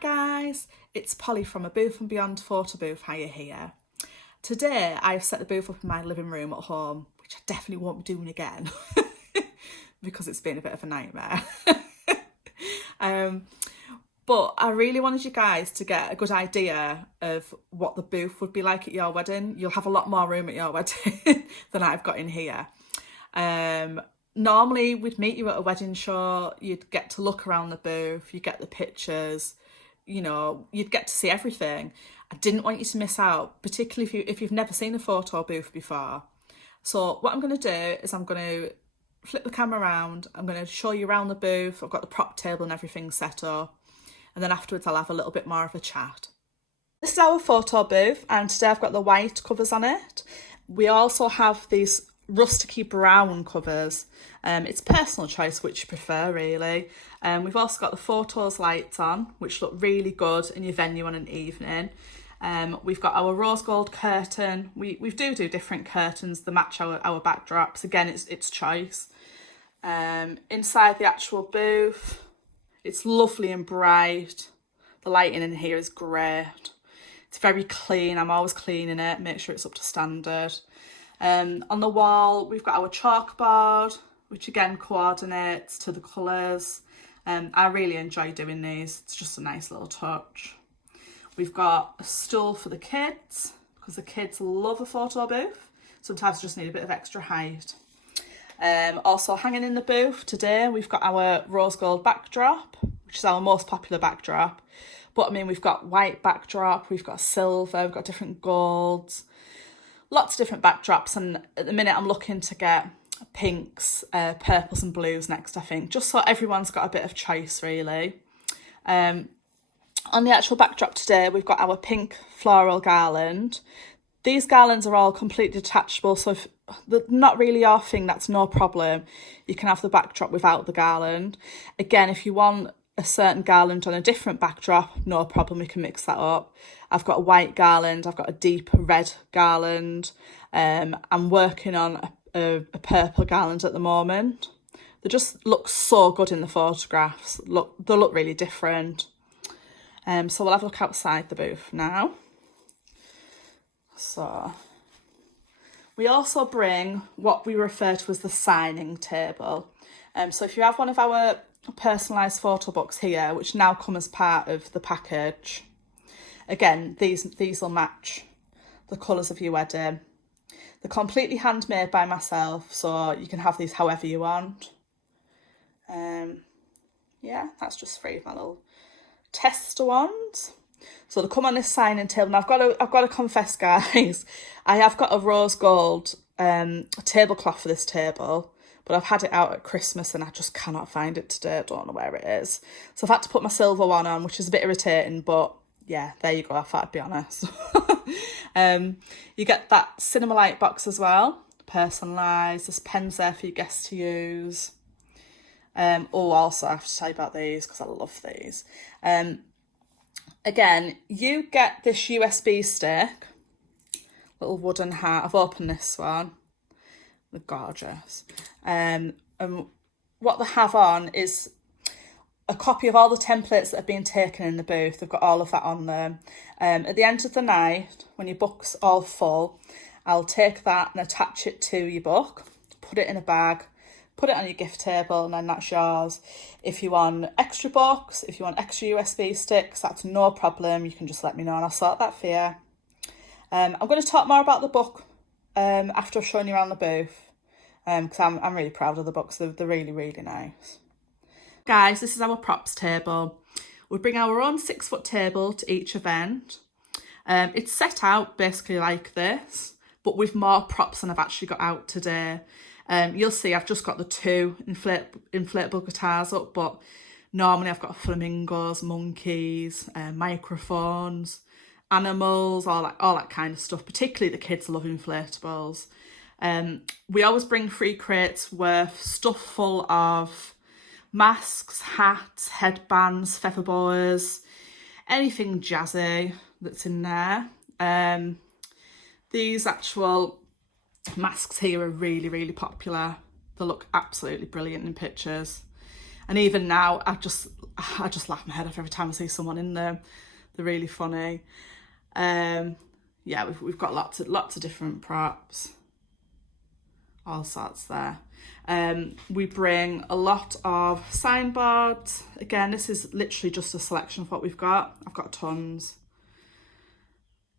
guys, it's Polly from A Booth and Beyond Photobooth. Hiya here. Today I've set the booth up in my living room at home, which I definitely won't be doing again because it's been a bit of a nightmare. But I really wanted you guys to get a good idea of what the booth would be like at your wedding. You'll have a lot more room at your wedding than I've got in here. Normally we'd meet you at a wedding show, you'd get to look around the booth, you get the pictures, you know, you'd get to see everything. I didn't want you to miss out, particularly if you've never seen a photo booth before. So what I'm going to do is I'm going to flip the camera around, I'm going to show you around the booth, I've got the prop table and everything set up, and then afterwards I'll have a little bit more of a chat. This is our photo booth, and today I've got the white covers on it. We also have these rusticy brown covers. It's personal choice which you prefer really. We've also got the photos lights on, which look really good in your venue on an evening. We've got our rose gold curtain. We do different curtains that match our backdrops. Again, it's choice. Inside the actual booth, it's lovely and bright. The lighting in here is great. It's very clean. I'm always cleaning it, make sure it's up to standard. On the wall, we've got our chalkboard, which again coordinates to the colours. I really enjoy doing these. It's just a nice little touch. We've got a stool for the kids, because the kids love a photo booth. Sometimes you just need a bit of extra height. Also hanging in the booth today, we've got our rose gold backdrop, which is our most popular backdrop. But I mean, we've got white backdrop, we've got silver, we've got different golds. Lots of different backdrops, and at the minute I'm looking to get pinks, purples and blues next, I think, just so everyone's got a bit of choice really. On the actual backdrop today, we've got our pink floral garland. These garlands are all completely detachable, so if they're not really your thing, that's no problem. You can have the backdrop without the garland. Again, if you want a certain garland on a different backdrop, no problem, we can mix that up. I've got a white garland, I've got a deep red garland. I'm working on a purple garland at the moment. They just look so good in the photographs. They look really different. So we'll have a look outside the booth now. So we also bring what we refer to as the signing table. So if you have one of our personalised photo books here, which now come as part of the package, again, these will match the colours of your wedding. They're completely handmade by myself, so you can have these however you want. Yeah, that's just three of my little tester ones. So they come on this signing table. Now I've got to confess, guys, I have got a rose gold tablecloth for this table, but I've had it out at Christmas and I just cannot find it today. I don't know where it is. So I've had to put my silver one on, which is a bit irritating, but yeah, there you go. I thought I'd be honest. You get that cinema light box as well, personalised. There's pens there for your guests to use. Also I have to tell you about these because I love these. Again, you get this USB stick, little wooden hat. I've opened this one. They're gorgeous. And what they have on is a copy of all the templates that have been taken in the booth. They've got all of that on them. At the end of the night, when your book's all full, I'll take that and attach it to your book, put it in a bag, put it on your gift table, and then that's yours. If you want extra books, if you want extra USB sticks, that's no problem. You can just let me know and I'll sort that for you. I'm going to talk more about the book after I've shown you around the booth, because I'm really proud of the books. They're really, really nice. Guys, this is our props table. We bring our own 6-foot table to each event. It's set out basically like this, but with more props than I've actually got out today. You'll see I've just got the 2 inflatable guitars up, but normally I've got flamingos, monkeys, microphones, animals, all that kind of stuff. Particularly the kids love inflatables. We always bring 3 crates worth stuff full of masks, hats, headbands, feather boas, anything jazzy that's in there. These actual masks here are really, really popular. They look absolutely brilliant in pictures. And even now, I just laugh my head off every time I see someone in them. They're really funny. Yeah, we've got lots of different props, all sorts there. We bring a lot of signboards. Again, this is literally just a selection of what we've got. I've got tons,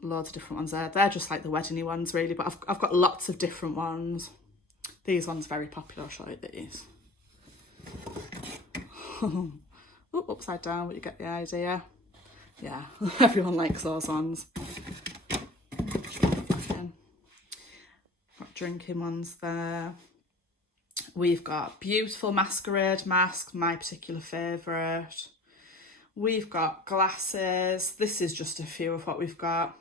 loads of different ones there. They're just like the wedding-y ones really, but I've got lots of different ones. These ones are very popular, I'll show you these. Oh, upside down, but you get the idea. Yeah, everyone likes those ones. Got drinking ones there. We've got beautiful masquerade masks, my particular favourite. We've got glasses. This is just a few of what we've got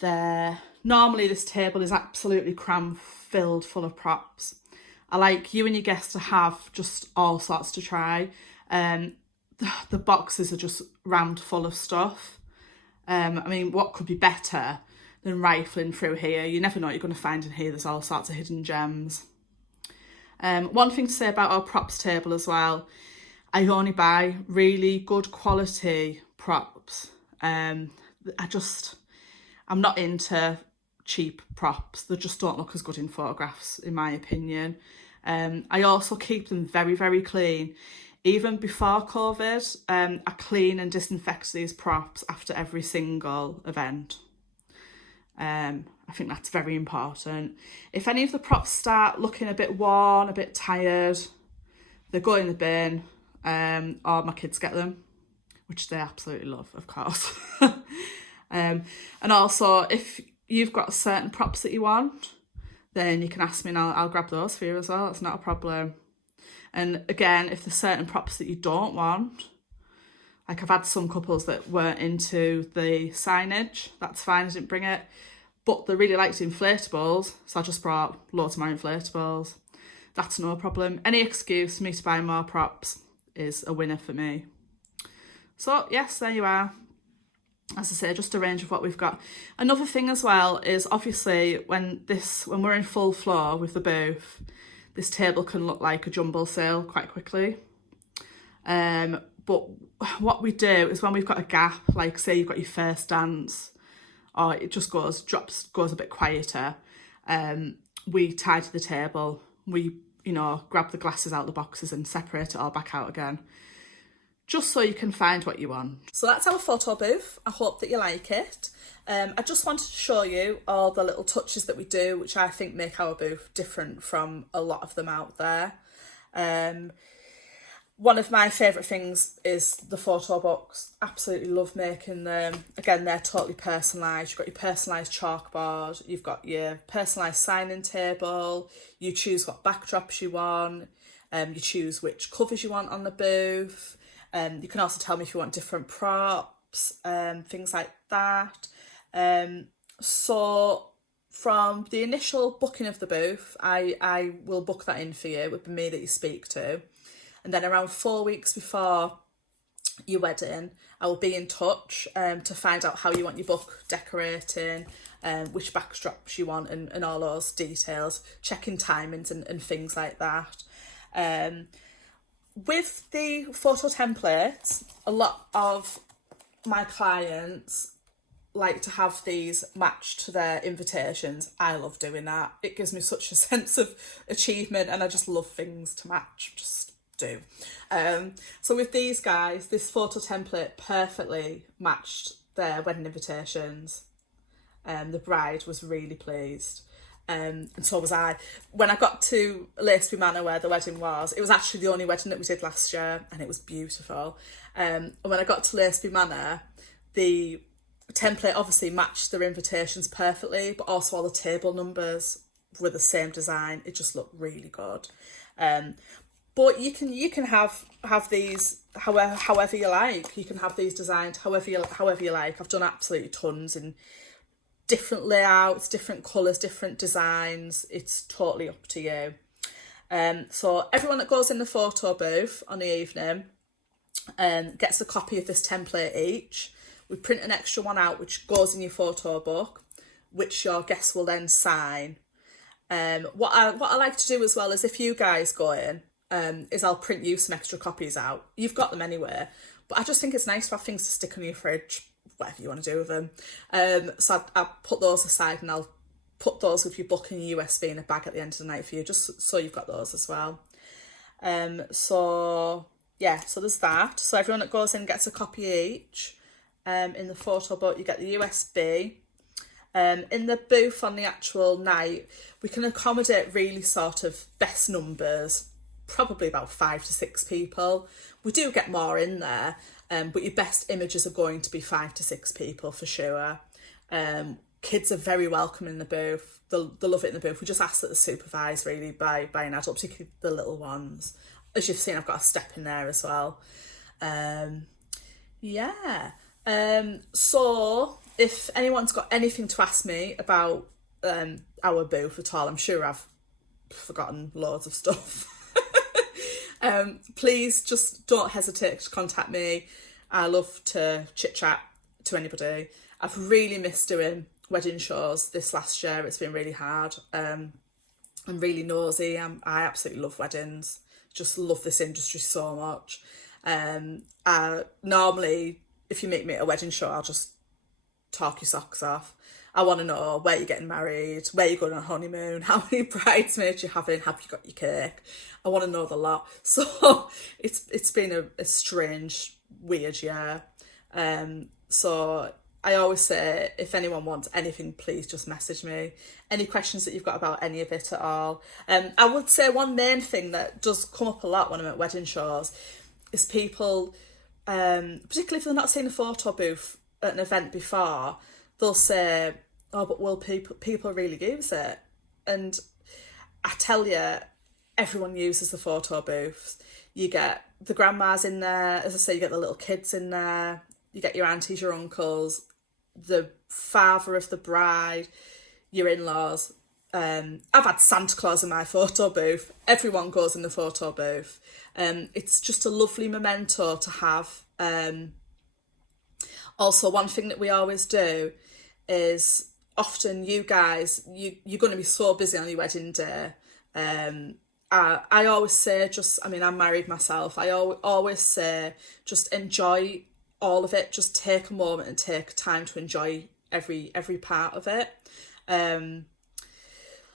there. Normally this table is absolutely cram-filled full of props. I like you and your guests to have just all sorts to try. The boxes are just rammed full of stuff. I mean, what could be better than rifling through here? You never know what you're going to find in here. There's all sorts of hidden gems. One thing to say about our props table as well, I only buy really good quality props. I'm not into cheap props. They just don't look as good in photographs, in my opinion. I also keep them very, very clean. Even before COVID, I clean and disinfect these props after every single event. I think that's very important. If any of the props start looking a bit worn, a bit tired, they go in the bin, or my kids get them, which they absolutely love, of course. And also, if you've got certain props that you want, then you can ask me and I'll grab those for you as well. It's not a problem. And again, if there's certain props that you don't want, like I've had some couples that weren't into the signage, that's fine, I didn't bring it. But they really liked inflatables, so I just brought loads more inflatables. That's no problem. Any excuse for me to buy more props is a winner for me. So yes, there you are. As I say, just a range of what we've got. Another thing as well is obviously when we're in full floor with the booth, this table can look like a jumble sale quite quickly. But what we do is when we've got a gap, like say you've got your first dance, or it just goes a bit quieter, we tidy the table. We, grab the glasses out of the boxes and separate it all back out again, just so you can find what you want. So that's our photo booth. I hope that you like it. I just wanted to show you all the little touches that we do, which I think make our booth different from a lot of them out there. One of my favourite things is the photo books. Absolutely love making them. Again, they're totally personalised. You've got your personalised chalkboard, you've got your personalised signing table, you choose what backdrops you want, you choose which covers you want on the booth. You can also tell me if you want different props, things like that. So from the initial booking of the booth, I will book that in for you. It would be me that you speak to. And then around 4 weeks before your wedding, I will be in touch to find out how you want your book decorating, which backdrops you want and all those details, checking timings and things like that. With the photo templates, a lot of my clients like to have these matched to their invitations. I love doing that. It gives me such a sense of achievement and I just love things to match, just do. So with these guys, this photo template perfectly matched their wedding invitations. The bride was really pleased. And so was I. When I got to Laceby Manor where the wedding was, it was actually the only wedding that we did last year and it was beautiful. And when I got to Laceby Manor, the template obviously matched their invitations perfectly, but also all the table numbers were the same design. It just looked really good. But you can have these however you like. You can have these designed however you like. I've done absolutely tons in different layouts, different colours, different designs. It's totally up to you. So everyone that goes in the photo booth on the evening gets a copy of this template each. We print an extra one out which goes in your photo book, which your guests will then sign. What I like to do as well is if you guys go in is I'll print you some extra copies out. You've got them anyway, but I just think it's nice to have things to stick on your fridge, whatever you want to do with them. So I'll put those aside, and I'll put those with your book and your USB in a bag at the end of the night for you, just so you've got those as well. So there's that. So everyone that goes in gets a copy each. In the photo book, you get the USB. In the booth on the actual night, we can accommodate really sort of best numbers, probably about 5 to 6 people. We do get more in there, but your best images are going to be 5 to 6 people for sure. Kids are very welcome in the booth. They'll love it in the booth. We just ask that they're supervised really by an adult, particularly the little ones. As you've seen, I've got a step in there as well. So if anyone's got anything to ask me about our booth at all, I'm sure I've forgotten loads of stuff. Please just don't hesitate to contact me. I love to chit chat to anybody. I've really missed doing wedding shows this last year. It's been really hard. I'm really nosy. I absolutely love weddings. Just love this industry so much. Normally, if you meet me at a wedding show, I'll just talk your socks off. I want to know where you're getting married, where you're going on honeymoon, how many bridesmaids you're having, have you got your cake? I want to know the lot. So it's been a strange, weird year. So I always say, if anyone wants anything, please just message me. Any questions that you've got about any of it at all. I would say one main thing that does come up a lot when I'm at wedding shows is people, particularly if they're not seen a photo booth at an event before, they'll say, oh, but will people really use it? And I tell you, everyone uses the photo booths. You get the grandmas in there, as I say, you get the little kids in there, you get your aunties, your uncles, the father of the bride, your in-laws. I've had Santa Claus in my photo booth. Everyone goes in the photo booth. It's just a lovely memento to have. Also, one thing that we always do is, often you guys, you're going to be so busy on your wedding day. I always say, I'm married myself. I always say, just enjoy all of it. Just take a moment and take time to enjoy every part of it.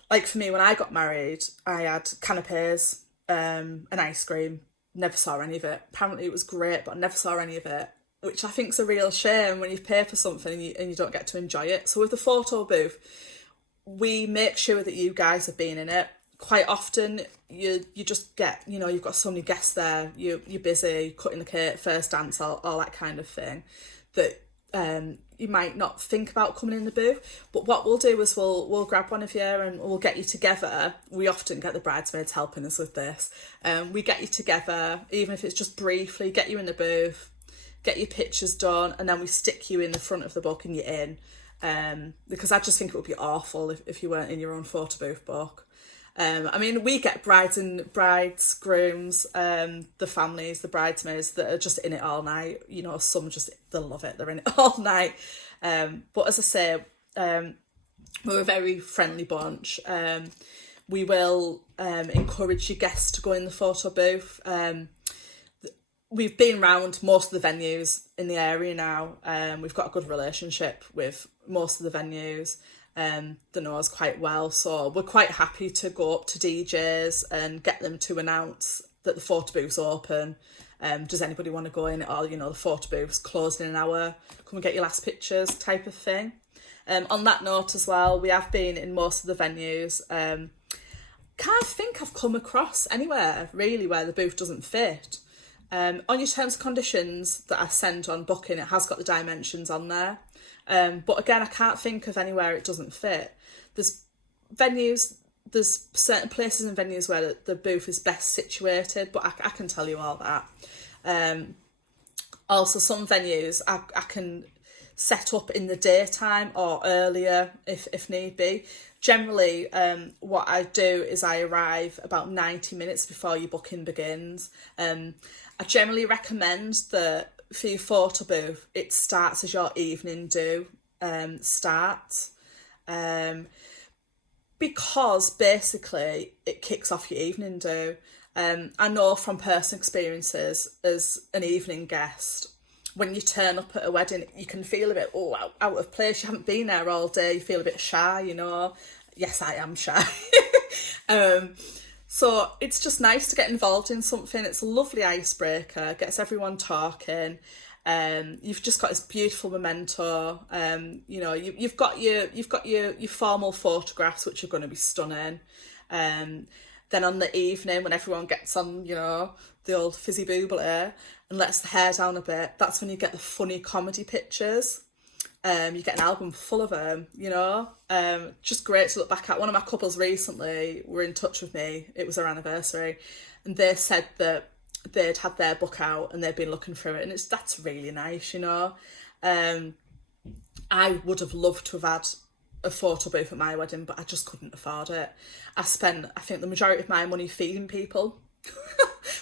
Like for me, when I got married, I had canapes, and ice cream. Never saw any of it. Apparently it was great, but I never saw any of it, which I think is a real shame when you pay for something and you don't get to enjoy it. So with the photo booth, we make sure that you guys have been in it. Quite often, you just get, you've got so many guests there, you're busy, cutting the cake, first dance, all that kind of thing, that you might not think about coming in the booth. But what we'll do is we'll grab one of you and we'll get you together. We often get the bridesmaids helping us with this. We get you together, even if it's just briefly, get you in the booth, get your pictures done, and then we stick you in the front of the book and you're in. Because I just think it would be awful if you weren't in your own photo booth book. We get brides and grooms, the families, the bridesmaids that are just in it all night. Some just, they'll love it. They're in it all night. But as I say, we're a very friendly bunch. We will encourage your guests to go in the photo booth. We've been round most of the venues in the area now. We've got a good relationship with most of the venues. They know us quite well, so we're quite happy to go up to DJs and get them to announce that the photo booth's open. Does anybody want to go in? Or, the photo booth's closed in an hour. Come and get your last pictures, type of thing. On that note as well, we have been in most of the venues. Can't think I've come across anywhere really where the booth doesn't fit. On your terms and conditions that I send on booking, it has got the dimensions on there. But again, I can't think of anywhere it doesn't fit. There's certain places and venues where the booth is best situated, but I can tell you all that. Also, some venues I can set up in the daytime or earlier if need be. Generally, what I do is I arrive about 90 minutes before your booking begins. I generally recommend that for your photo booth, it starts as your evening do starts. Because basically it kicks off your evening do. I know from personal experiences as an evening guest, when you turn up at a wedding, you can feel a bit out of place. You haven't been there all day. You feel a bit shy, you know. Yes, I am shy. So it's just nice to get involved in something. It's a lovely icebreaker, gets everyone talking. You've just got this beautiful memento. You know, you've got your formal photographs, which are going to be stunning. Then on the evening, when everyone gets on, you know, the old fizzy booble air and lets the hair down a bit, that's when you get the funny comedy pictures. You get an album full of them, you know. Just great to look back at. One of my couples recently were in touch with me. It was their anniversary, and they said that they'd had their book out and they'd been looking through it, and that's really nice, you know. I would have loved to have had a photo booth at my wedding, but I just couldn't afford it. I spent, I think, the majority of my money feeding people,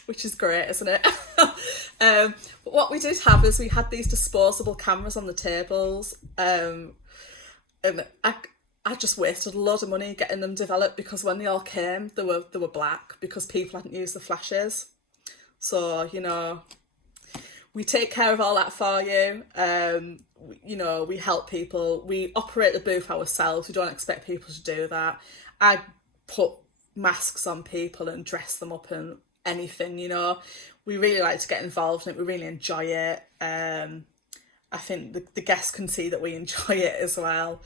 which is great, isn't it? But what we did have is we had these disposable cameras on the tables, and I just wasted a lot of money getting them developed, because when they all came, they were black because people hadn't used the flashes. So, you know, we take care of all that for you. You know, we help people. We operate the booth ourselves. We don't expect people to do that. I put masks on people and dress them up and anything, you know. We really like to get involved in it. We really enjoy it. I think the guests can see that we enjoy it as well.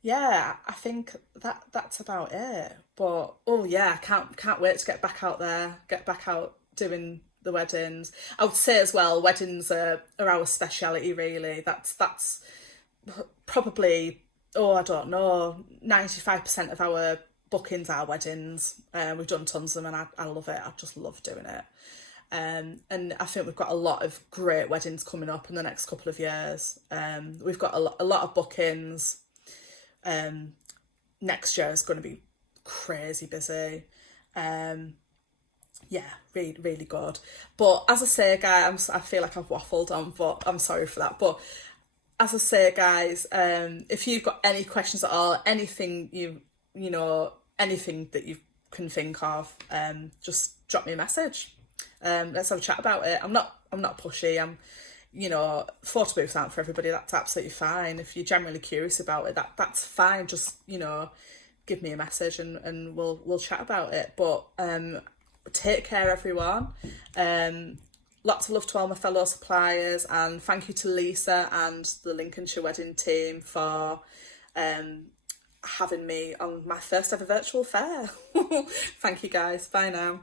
Yeah, I think that's about it. But oh yeah, I can't wait to get back out there, get back out doing the weddings. I would say as well, weddings are our speciality, really. That's probably, oh, I don't know, 95% of our bookings are weddings. We've done tons of them, and I love it. I just love doing it. And I think we've got a lot of great weddings coming up in the next couple of years. We've got a lot of bookings. Next year is going to be crazy busy. Yeah, really, really good. But as I say, guys, I feel like I've waffled on, but I'm sorry for that. But as I say, guys, if you've got any questions at all, anything you know, anything that you can think of, just drop me a message. Let's have a chat about it. I'm not pushy. You know, photo booths aren't for everybody. That's absolutely fine. If you're generally curious about it, that's fine. Just, you know, give me a message and we'll chat about it. But take care, everyone. Lots of love to all my fellow suppliers, and thank you to Lisa and the Lincolnshire wedding team for having me on my first ever virtual fair. Thank you, guys. Bye now.